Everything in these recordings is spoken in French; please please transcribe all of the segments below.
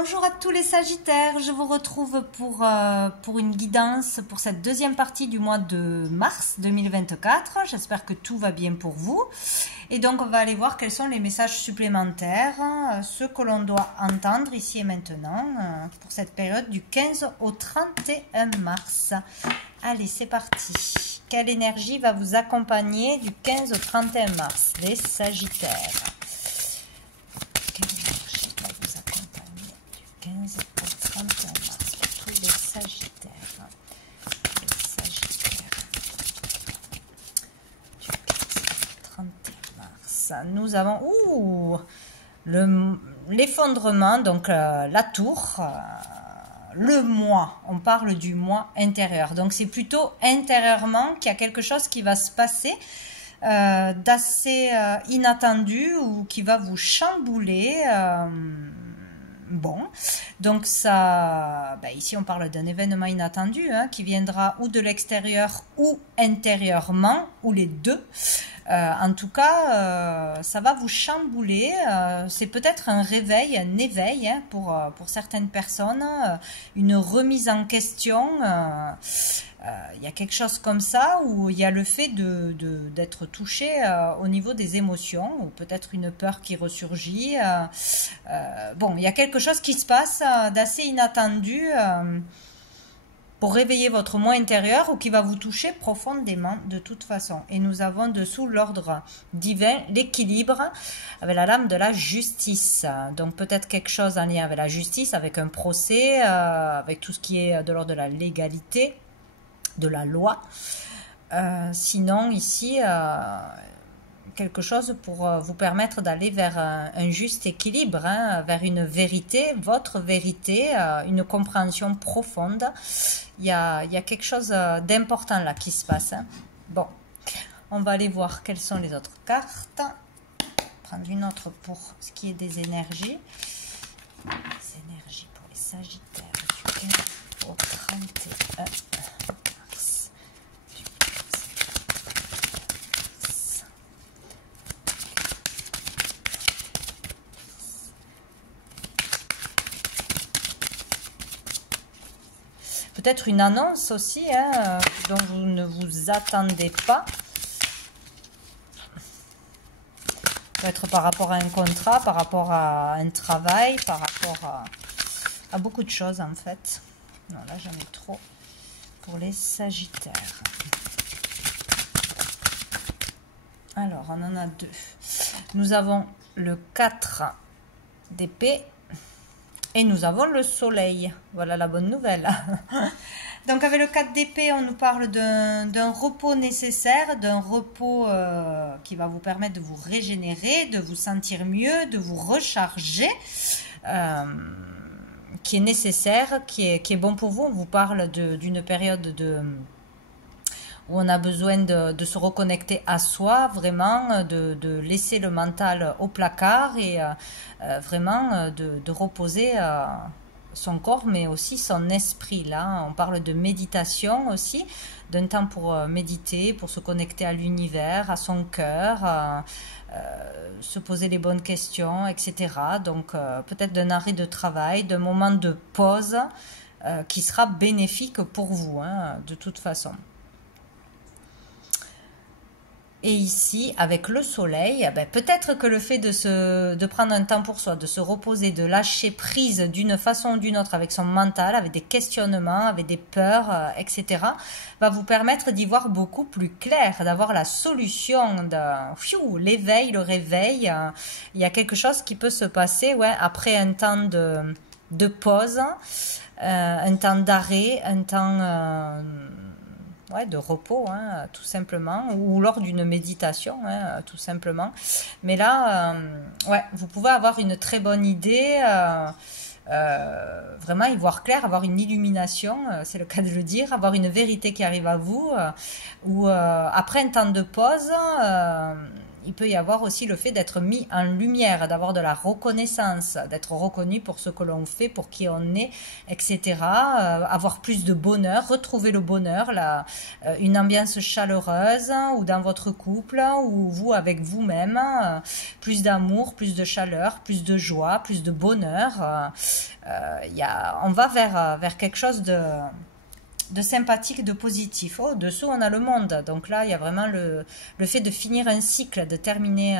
Bonjour à tous les Sagittaires, je vous retrouve pour une guidance pour cette deuxième partie du mois de mars 2024. J'espère que tout va bien pour vous. Et donc on va aller voir quels sont les messages supplémentaires, ce que l'on doit entendre ici et maintenant pour cette période du 15 au 31 mars. Allez, c'est parti. Quelle énergie va vous accompagner du 15 au 31 mars, les Sagittaires? 15 au 31 mars pour tous les Sagittaires. Les Sagittaires. Du 15 au 31 mars. Nous avons l'effondrement, donc la tour, le mois. On parle du mois intérieur. Donc c'est plutôt intérieurement qu'il y a quelque chose qui va se passer d'assez inattendu ou qui va vous chambouler. Bon, donc ça, ici on parle d'un événement inattendu qui viendra ou de l'extérieur ou intérieurement, ou les deux. En tout cas, ça va vous chambouler. C'est peut-être un réveil, un éveil pour certaines personnes, une remise en question. Il y a quelque chose comme ça où il y a le fait d'être touché au niveau des émotions, ou peut-être une peur qui ressurgit. Bon, il y a quelque chose qui se passe d'assez inattendu pour réveiller votre moi intérieur ou qui va vous toucher profondément de toute façon. Et nous avons dessous l'ordre divin, l'équilibre avec la lame de la justice. Donc peut-être quelque chose en lien avec la justice, avec un procès, avec tout ce qui est de l'ordre de la légalité, de la loi. Sinon ici quelque chose pour vous permettre d'aller vers un juste équilibre, vers une vérité, votre vérité, une compréhension profonde. Il y a quelque chose d'important là qui se passe. Bon, on va aller voir quelles sont les autres cartes. Prendre une autre pour ce qui est des énergies. Les énergies pour les Sagittaires du 15 au 31. Peut-être une annonce aussi, dont vous ne vous attendez pas. Peut-être par rapport à un contrat, par rapport à un travail, par rapport à beaucoup de choses en fait. Non, là j'en ai trop pour les Sagittaires. Alors, on en a deux. Nous avons le 4 d'épée. Et nous avons le soleil. Voilà la bonne nouvelle. Donc avec le 4 d'épée, on nous parle d'un repos nécessaire, d'un repos qui va vous permettre de vous régénérer, de vous sentir mieux, de vous recharger, qui est nécessaire, qui est bon pour vous. On vous parle d'une période où on a besoin de se reconnecter à soi, vraiment, de laisser le mental au placard et vraiment de reposer son corps, mais aussi son esprit. Là, on parle de méditation aussi, d'un temps pour méditer, pour se connecter à l'univers, à son cœur, se poser les bonnes questions, etc. Donc, peut-être d'un arrêt de travail, d'un moment de pause qui sera bénéfique pour vous, de toute façon. Et ici, avec le soleil, peut-être que le fait de prendre un temps pour soi, de se reposer, de lâcher prise d'une façon ou d'une autre avec son mental, avec des questionnements, avec des peurs, etc., va vous permettre d'y voir beaucoup plus clair, d'avoir la solution, l'éveil, le réveil. Il y a quelque chose qui peut se passer après un temps de pause, un temps d'arrêt, un temps... de repos, tout simplement, ou lors d'une méditation, tout simplement. Mais là, vous pouvez avoir une très bonne idée, vraiment y voir clair, avoir une illumination, c'est le cas de le dire, avoir une vérité qui arrive à vous, ou après un temps de pause, il peut y avoir aussi le fait d'être mis en lumière, d'avoir de la reconnaissance, d'être reconnu pour ce que l'on fait, pour qui on est, etc. Avoir plus de bonheur, retrouver le bonheur, une ambiance chaleureuse, ou dans votre couple, ou vous avec vous-même, plus d'amour, plus de chaleur, plus de joie, plus de bonheur. On va vers quelque chose de sympathique, de positif. Au-dessous, on a le monde. Donc là, il y a vraiment le fait de finir un cycle, de terminer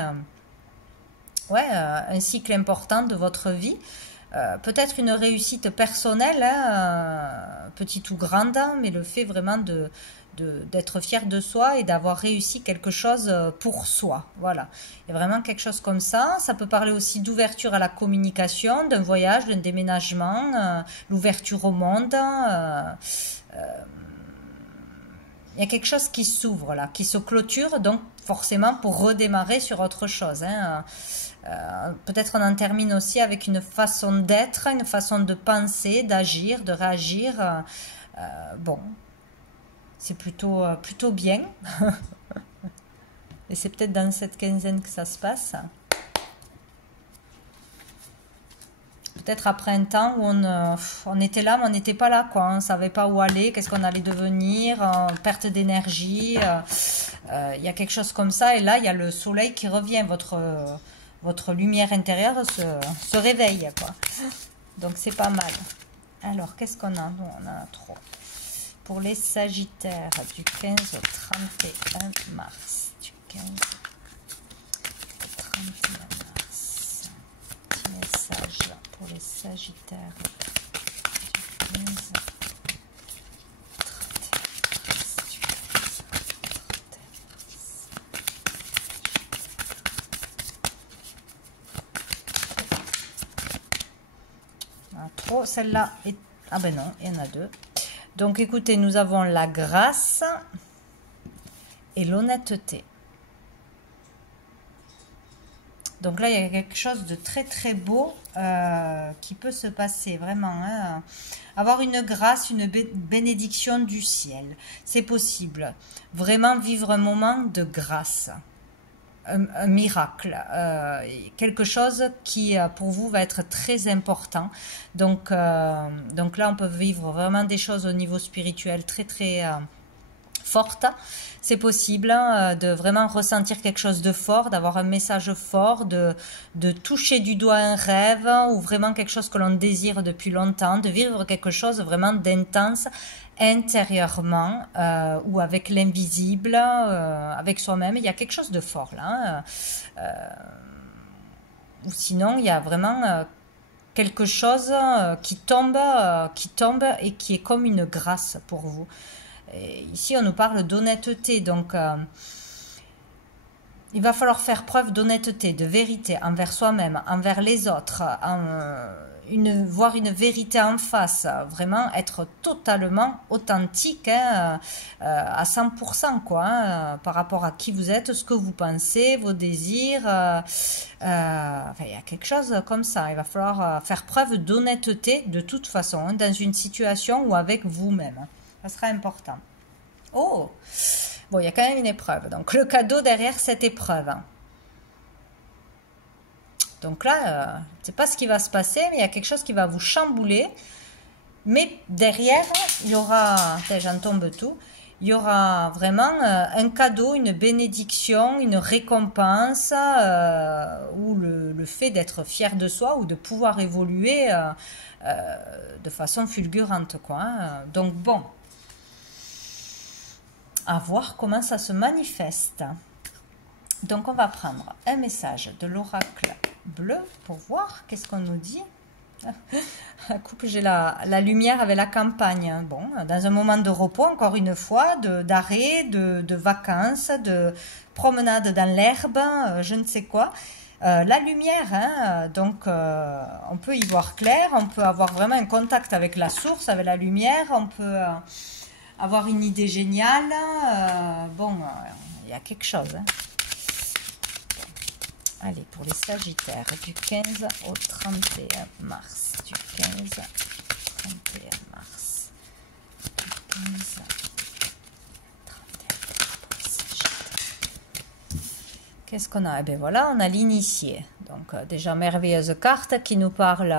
un cycle important de votre vie. Peut-être une réussite personnelle, hein, petite ou grande, mais le fait vraiment d'être fier de soi et d'avoir réussi quelque chose pour soi. Voilà. Il y a vraiment quelque chose comme ça. Ça peut parler aussi d'ouverture à la communication, d'un voyage, d'un déménagement, l'ouverture au monde. Il y a quelque chose qui s'ouvre là, qui se clôture, donc forcément pour redémarrer sur autre chose. Hein. Peut-être on en termine aussi avec une façon d'être, une façon de penser, d'agir, de réagir. Bon, c'est plutôt bien. Et c'est peut-être dans cette quinzaine que ça se passe. Peut-être après un temps où on était là, mais on n'était pas là, quoi. On ne savait pas où aller, qu'est-ce qu'on allait devenir, perte d'énergie. Il y a quelque chose comme ça. Et là, il y a le soleil qui revient. Votre lumière intérieure se réveille, quoi. Donc, c'est pas mal. Alors, qu'est-ce qu'on a? Bon, on en a trop. Pour les Sagittaires, du 15 au 31 mars. Du 15 au 31 mars. Petit message pour les Sagittaires. Du 15 trop, celle-là est... Ah ben non, il y en a deux. Donc écoutez, nous avons la grâce et l'honnêteté. Donc là, il y a quelque chose de très très beau qui peut se passer, vraiment. Hein. Avoir une grâce, une bénédiction du ciel, c'est possible. Vraiment vivre un moment de grâce. Un miracle, quelque chose qui pour vous va être très important. Donc là on peut vivre vraiment des choses au niveau spirituel très très fortes. C'est possible de vraiment ressentir quelque chose de fort, d'avoir un message fort, de toucher du doigt un rêve ou vraiment quelque chose que l'on désire depuis longtemps, de vivre quelque chose vraiment d'intense intérieurement ou avec l'invisible, avec soi-même. Il y a quelque chose de fort là. Ou sinon, il y a vraiment quelque chose qui tombe et qui est comme une grâce pour vous. Et ici, on nous parle d'honnêteté, donc il va falloir faire preuve d'honnêteté, de vérité envers soi-même, envers les autres, voir une vérité en face, vraiment être totalement authentique hein, à 100% quoi, hein, par rapport à qui vous êtes, ce que vous pensez, vos désirs. Enfin, il y a quelque chose comme ça. Il va falloir faire preuve d'honnêteté de toute façon, hein, dans une situation ou avec vous-même. Ça sera important. Oh, bon, il y a quand même une épreuve. Donc, le cadeau derrière cette épreuve. Donc là, je ne sais pas ce qui va se passer, mais il y a quelque chose qui va vous chambouler. Mais derrière, il y aura, j'en tombe tout, il y aura vraiment un cadeau, une bénédiction, une récompense, ou le fait d'être fier de soi ou de pouvoir évoluer de façon fulgurante, quoi. Hein. Donc bon, à voir comment ça se manifeste. Donc on va prendre un message de l'oracle bleu pour voir qu'est-ce qu'on nous dit. À coup que j'ai la lumière avec la campagne. Bon, dans un moment de repos, encore une fois, d'arrêt, de vacances, de promenade dans l'herbe, je ne sais quoi. La lumière, hein, donc on peut y voir clair, on peut avoir vraiment un contact avec la source, avec la lumière, on peut avoir une idée géniale. Bon, il y a quelque chose. Hein. Allez, pour les Sagittaires, du 15 au 31 mars. Du 15 au 31 mars. Du 15 au 31 mars pour les Sagittaires. Qu'est-ce qu'on a? Eh bien voilà, on a l'initié. Donc déjà merveilleuse carte qui nous parle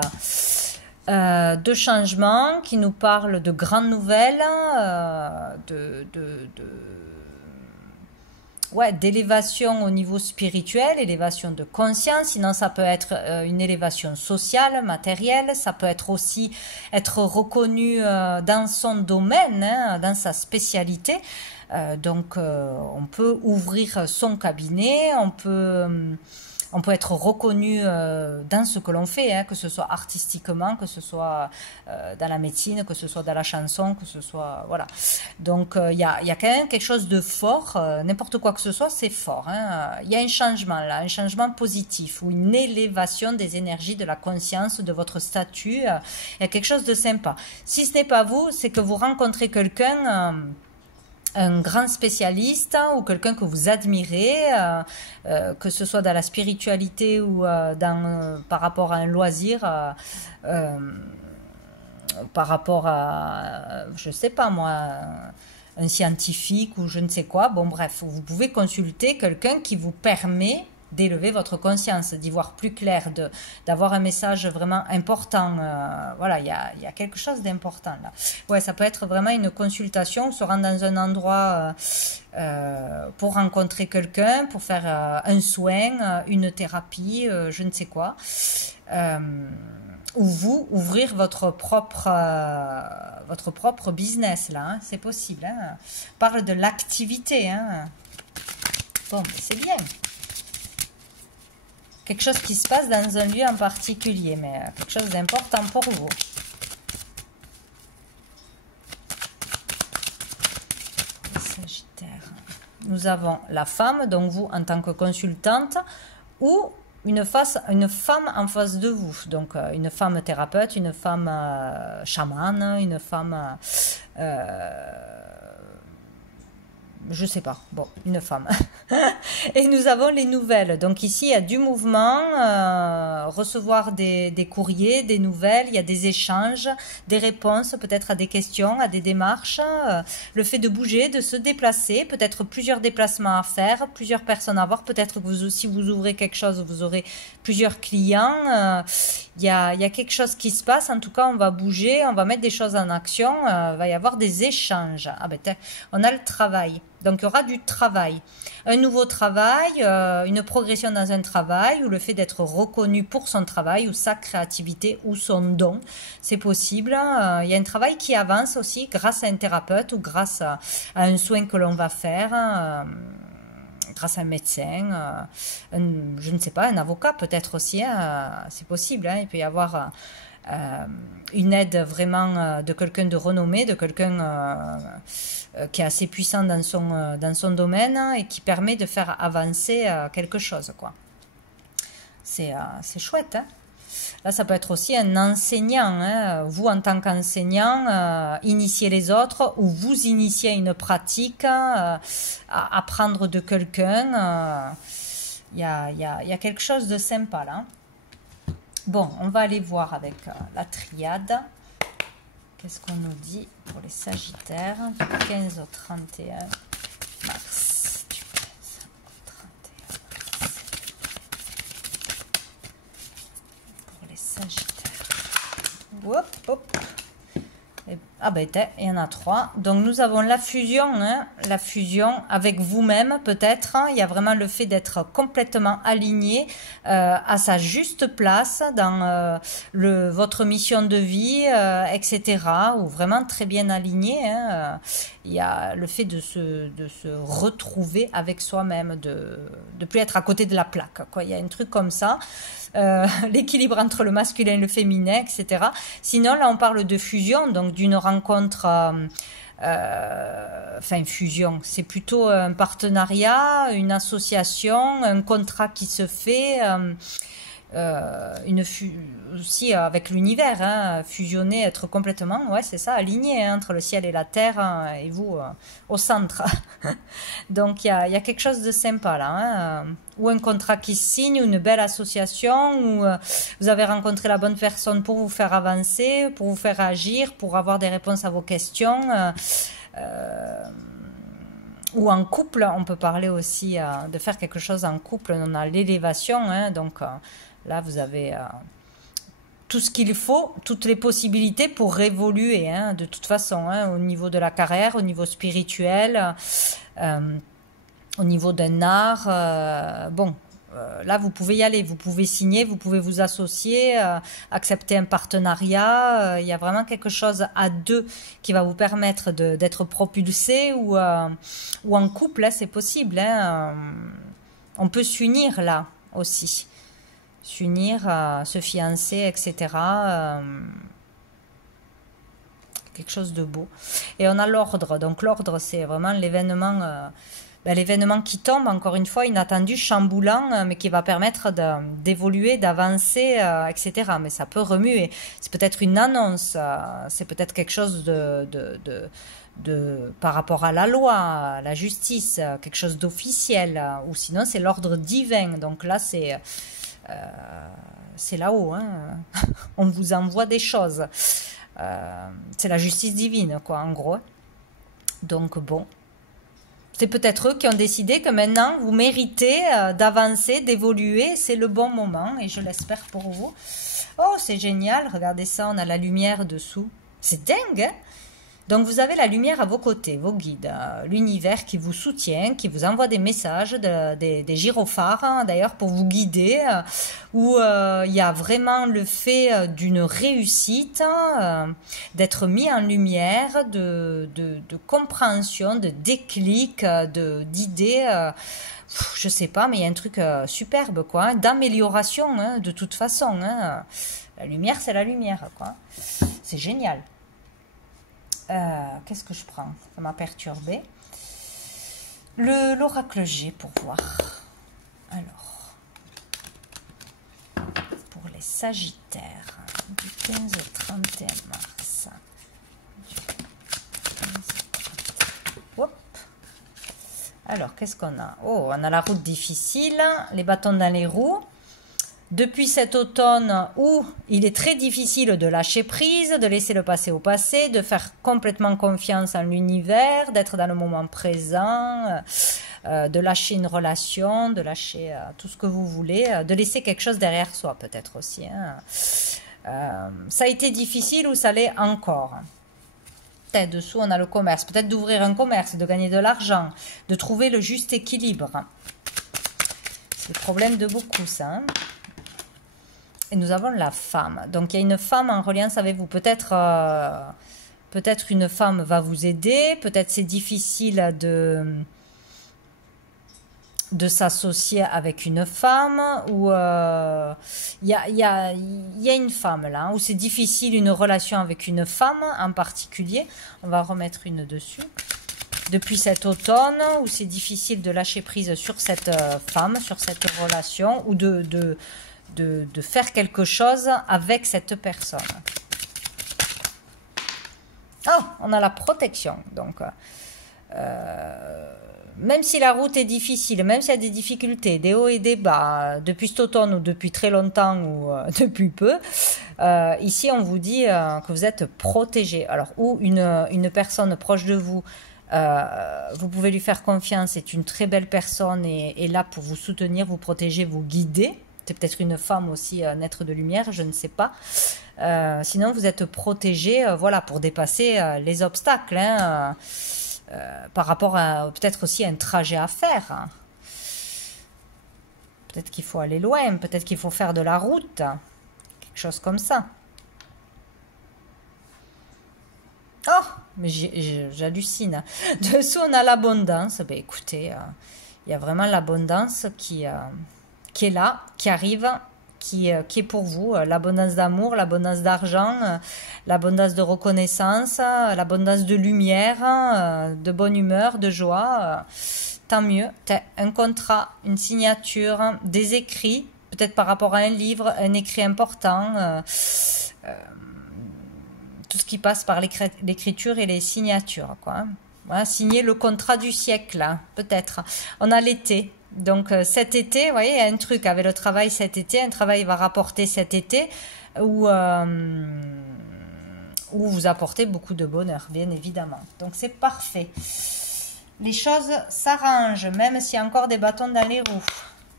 de changement, qui nous parle de grandes nouvelles, ouais, d'élévation au niveau spirituel, élévation de conscience. Sinon ça peut être une élévation sociale, matérielle. Ça peut être aussi être reconnu dans son domaine, hein, dans sa spécialité. Donc on peut ouvrir son cabinet, on peut être reconnu dans ce que l'on fait, hein, que ce soit artistiquement, que ce soit dans la médecine, que ce soit dans la chanson, que ce soit... Voilà. Donc, il y a quand même quelque chose de fort. N'importe quoi que ce soit, c'est fort. Hein. Il y a un changement là, un changement positif ou une élévation des énergies, de la conscience, de votre statut. Il y a quelque chose de sympa. Si ce n'est pas vous, c'est que vous rencontrez quelqu'un... un grand spécialiste ou quelqu'un que vous admirez, que ce soit dans la spiritualité ou par rapport à un loisir, par rapport à, je sais pas moi, un scientifique ou je ne sais quoi. Bon bref, vous pouvez consulter quelqu'un qui vous permet d'élever votre conscience, d'y voir plus clair, d'avoir un message vraiment important. Voilà, il y a quelque chose d'important là. Ouais, ça peut être vraiment une consultation, se rendre dans un endroit pour rencontrer quelqu'un, pour faire un soin, une thérapie, je ne sais quoi. Ou vous ouvrir votre propre business là, hein, c'est possible. Hein. On parle de l'activité. Hein. Bon, c'est bien. Quelque chose qui se passe dans un lieu en particulier, mais quelque chose d'important pour vous. Sagittaire. Nous avons la femme, donc vous en tant que consultante, ou une femme en face de vous. Donc une femme thérapeute, une femme chamane, une femme... je sais pas, bon, une femme. Et nous avons les nouvelles. Donc ici, il y a du mouvement, recevoir des courriers, des nouvelles, il y a des échanges, des réponses peut-être à des questions, à des démarches, le fait de bouger, de se déplacer, peut-être plusieurs déplacements à faire, plusieurs personnes à voir, peut-être que vous, si vous ouvrez quelque chose, vous aurez plusieurs clients. Il y a quelque chose qui se passe, en tout cas, on va bouger, on va mettre des choses en action, il va y avoir des échanges. Ah ben, on a le travail. Donc, il y aura du travail. Un nouveau travail, une progression dans un travail, ou le fait d'être reconnu pour son travail, ou sa créativité, ou son don. C'est possible. Il y a un travail qui avance aussi grâce à un thérapeute ou grâce à un soin que l'on va faire, grâce à un médecin, je ne sais pas, un avocat peut-être aussi. C'est possible. Hein, il peut y avoir... une aide vraiment de quelqu'un de renommé, de quelqu'un qui est assez puissant dans son domaine et qui permet de faire avancer quelque chose, quoi. C'est chouette, hein. Là, ça peut être aussi un enseignant, hein. Vous, en tant qu'enseignant, initiez les autres ou vous initiez une pratique, à apprendre de quelqu'un. Il y a quelque chose de sympa, là. Bon, on va aller voir avec la triade. Qu'est-ce qu'on nous dit pour les Sagittaires du 15 au 31 mars. Du 15 au 31 mars. Pour les Sagittaires. Hop, hop. Ah ben, il y en a 3. Donc, nous avons la fusion, hein, la fusion avec vous-même, peut-être. Hein. Il y a vraiment le fait d'être complètement aligné à sa juste place dans votre mission de vie, etc. Ou vraiment très bien aligné. Hein. Il y a le fait de se retrouver avec soi-même, de plus être à côté de la plaque, quoi. Il y a un truc comme ça. L'équilibre entre le masculin et le féminin, etc. Sinon, là, on parle de fusion, donc d'une rencontre, enfin, fusion, c'est plutôt un partenariat, une association, un contrat qui se fait, aussi avec l'univers, hein, fusionner, être complètement, ouais, c'est ça, aligné, hein, entre le ciel et la terre, hein, et vous au centre. Donc il y a quelque chose de sympa là, hein, ou un contrat qui se signe, ou une belle association, ou vous avez rencontré la bonne personne pour vous faire avancer, pour vous faire agir, pour avoir des réponses à vos questions. ou en couple, on peut parler aussi de faire quelque chose en couple. On a l'élévation, hein, donc là vous avez tout ce qu'il faut, toutes les possibilités pour évoluer, hein, de toute façon, hein, au niveau de la carrière, au niveau spirituel, au niveau d'un art. Bon, là vous pouvez y aller, vous pouvez signer, vous pouvez vous associer, accepter un partenariat. Il y a vraiment quelque chose à deux qui va vous permettre d'être propulsé, ou en couple, là c'est possible, hein. On peut s'unir là aussi, s'unir, se fiancer, etc. Quelque chose de beau. Et on a l'ordre, donc l'ordre c'est vraiment l'événement, l'événement qui tombe, encore une fois, inattendu, chamboulant, mais qui va permettre d'évoluer, d'avancer, etc. Mais ça peut remuer. C'est peut-être une annonce, c'est peut-être quelque chose par rapport à la loi, à la justice, quelque chose d'officiel, ou sinon c'est l'ordre divin. Donc là, c'est là-haut, hein. On vous envoie des choses. C'est la justice divine, quoi, en gros. Donc bon. C'est peut-être eux qui ont décidé que maintenant, vous méritez d'avancer, d'évoluer. C'est le bon moment, et je l'espère pour vous. Oh, c'est génial. Regardez ça, on a la lumière dessous. C'est dingue, hein? Donc, vous avez la lumière à vos côtés, vos guides, l'univers qui vous soutient, qui vous envoie des messages, des gyrophares, hein, d'ailleurs, pour vous guider, où il y a vraiment le fait d'une réussite, d'être mis en lumière, de compréhension, de déclic, d'idées. Je sais pas, mais il y a un truc superbe, quoi, hein, d'amélioration, hein, de toute façon. Hein. La lumière, c'est la lumière, quoi. C'est génial. Qu'est-ce que je prends? Ça m'a perturbé. L'oracle G pour voir. Alors, pour les Sagittaires, du 15 au 31 mars. Du 15 au 31. Hop. Alors, qu'est-ce qu'on a? Oh, on a la route difficile, les bâtons dans les roues. Depuis cet automne où il est très difficile de lâcher prise, de laisser le passé au passé, de faire complètement confiance en l'univers, d'être dans le moment présent, de lâcher une relation, de lâcher tout ce que vous voulez, de laisser quelque chose derrière soi peut-être aussi. Hein. Ça a été difficile ou ça l'est encore. Peut-être dessous on a le commerce, peut-être d'ouvrir un commerce, de gagner de l'argent, de trouver le juste équilibre. C'est le problème de beaucoup ça. Hein. Et nous avons la femme. Donc, il y a une femme en reliance avec vous. Peut-être une femme va vous aider. Peut-être c'est difficile de s'associer avec une femme. Ou il y a une femme là. Où c'est difficile une relation avec une femme en particulier. On va remettre une dessus. Depuis cet automne, où c'est difficile de lâcher prise sur cette femme, sur cette relation. Ou de faire quelque chose avec cette personne. Oh, on a la protection. Donc, même si la route est difficile, même s'il y a des difficultés, des hauts et des bas, depuis cet automne ou depuis très longtemps ou depuis peu, ici on vous dit que vous êtes protégé. Alors, ou une personne proche de vous, vous pouvez lui faire confiance, c'est une très belle personne et est là pour vous soutenir, vous protéger, vous guider. C'est peut-être une femme aussi, un être de lumière, je ne sais pas. Sinon, vous êtes protégé, voilà, pour dépasser les obstacles, hein, par rapport à peut-être aussi un trajet à faire. Hein. Peut-être qu'il faut aller loin, peut-être qu'il faut faire de la route, quelque chose comme ça. Oh, mais j'hallucine. Dessous, on a l'abondance. Ben, écoutez, il y a vraiment l'abondance qui est là, qui arrive, qui est pour vous. L'abondance d'amour, l'abondance d'argent, l'abondance de reconnaissance, l'abondance de lumière, de bonne humeur, de joie. Tant mieux. Un contrat, une signature, des écrits, peut-être par rapport à un livre, un écrit important. Tout ce qui passe par l'écriture et les signatures, quoi. Voilà, signer le contrat du siècle, hein, peut-être. On a l'été. Donc cet été, vous voyez, il y a un truc avec le travail cet été, un travail va rapporter cet été où vous apportez beaucoup de bonheur, bien évidemment. Donc c'est parfait. les choses s'arrangent, même s'il y a encore des bâtons dans les roues.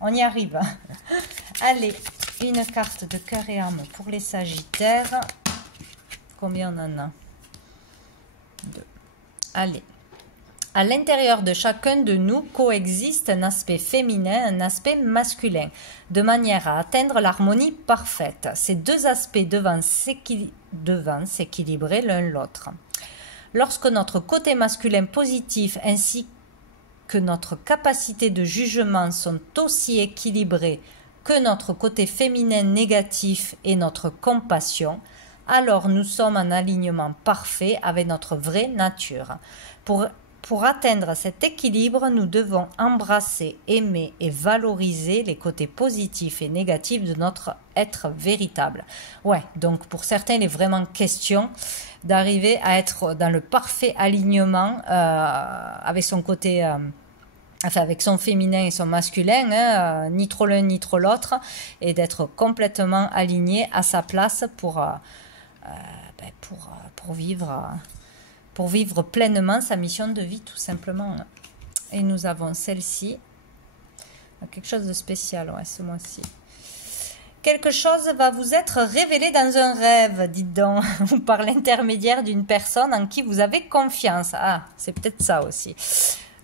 On y arrive. Allez, une carte de cœur et âme pour les Sagittaires. Combien on en a? 2. Allez. À l'intérieur de chacun de nous coexiste un aspect féminin, un aspect masculin, de manière à atteindre l'harmonie parfaite. Ces deux aspects devant s'équilibrer l'un l'autre. Lorsque notre côté masculin positif ainsi que notre capacité de jugement sont aussi équilibrés que notre côté féminin négatif et notre compassion, alors nous sommes en alignement parfait avec notre vraie nature. Pour atteindre cet équilibre, nous devons embrasser, aimer et valoriser les côtés positifs et négatifs de notre être véritable. Ouais, donc pour certains, il est vraiment question d'arriver à être dans le parfait alignement avec son côté... enfin, avec son féminin et son masculin, ni trop l'un ni trop l'autre, et d'être complètement aligné à sa place pour vivre pleinement sa mission de vie, tout simplement. Et nous avons celle-ci, quelque chose de spécial, ouais, ce mois-ci. Quelque chose va vous être révélé dans un rêve, dites donc, ou par l'intermédiaire d'une personne en qui vous avez confiance. Ah, c'est peut-être ça aussi. Il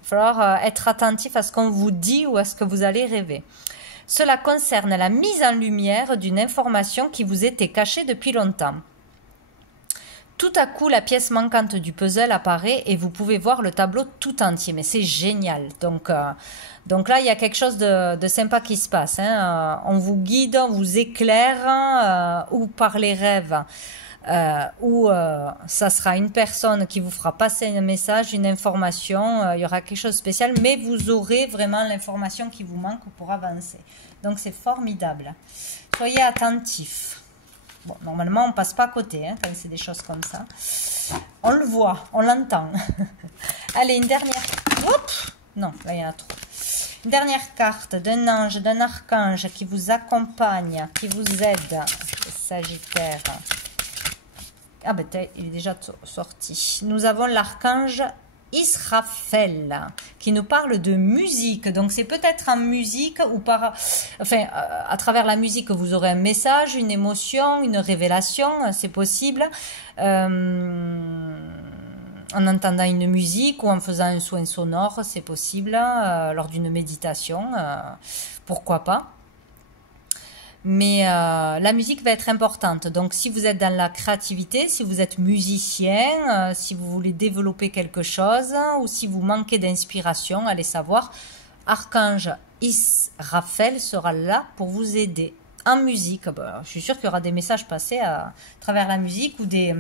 va falloir être attentif à ce qu'on vous dit ou à ce que vous allez rêver. Cela concerne la mise en lumière d'une information qui vous était cachée depuis longtemps. Tout à coup, la pièce manquante du puzzle apparaît et vous pouvez voir le tableau tout entier. Mais c'est génial. Donc là, il y a quelque chose de sympa qui se passe. On vous guide, on vous éclaire, ou par les rêves, ou ça sera une personne qui vous fera passer un message, une information. Il y aura quelque chose de spécial, mais vous aurez vraiment l'information qui vous manque pour avancer. Donc c'est formidable. Soyez attentifs. Bon, normalement, on passe pas à côté quand c'est des choses comme ça. On le voit, on l'entend. Allez, une dernière. Oups, non, là, il y en a trop. Une dernière carte d'un ange, d'un archange qui vous accompagne, qui vous aide, Sagittaire. Ah ben, il est déjà sorti. Nous avons l'archange Israfel qui nous parle de musique. Donc c'est peut-être en musique ou à travers la musique que vous aurez un message, une émotion, une révélation, c'est possible, en entendant une musique ou en faisant un soin sonore, c'est possible, lors d'une méditation, pourquoi pas. Mais la musique va être importante. Donc, si vous êtes dans la créativité, si vous êtes musicien, si vous voulez développer quelque chose, ou si vous manquez d'inspiration, allez savoir, Archange Israfel sera là pour vous aider en musique. Ben, je suis sûre qu'il y aura des messages passés à travers la musique ou des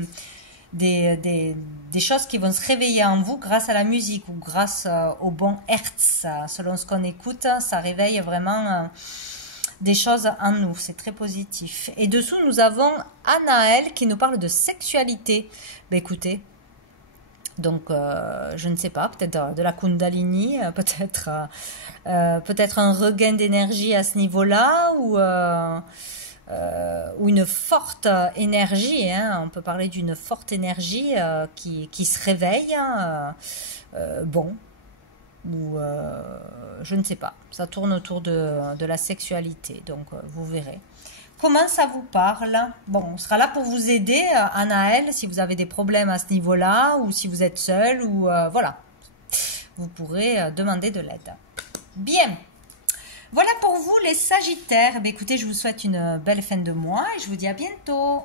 choses qui vont se réveiller en vous grâce à la musique ou grâce au bon Hertz. Selon ce qu'on écoute, ça réveille vraiment... des choses en nous, c'est très positif. Et dessous, nous avons Anaël qui nous parle de sexualité. Ben écoutez, donc je ne sais pas, peut-être de la Kundalini, peut-être un regain d'énergie à ce niveau-là, ou une forte énergie, on peut parler d'une forte énergie qui se réveille, bon, ou je ne sais pas, ça tourne autour de la sexualité, donc vous verrez. Comment ça vous parle? Bon, on sera là pour vous aider, Anaël, si vous avez des problèmes à ce niveau-là, ou si vous êtes seul, ou voilà, vous pourrez demander de l'aide. Bien, voilà pour vous les Sagittaires. Écoutez, je vous souhaite une belle fin de mois et je vous dis à bientôt.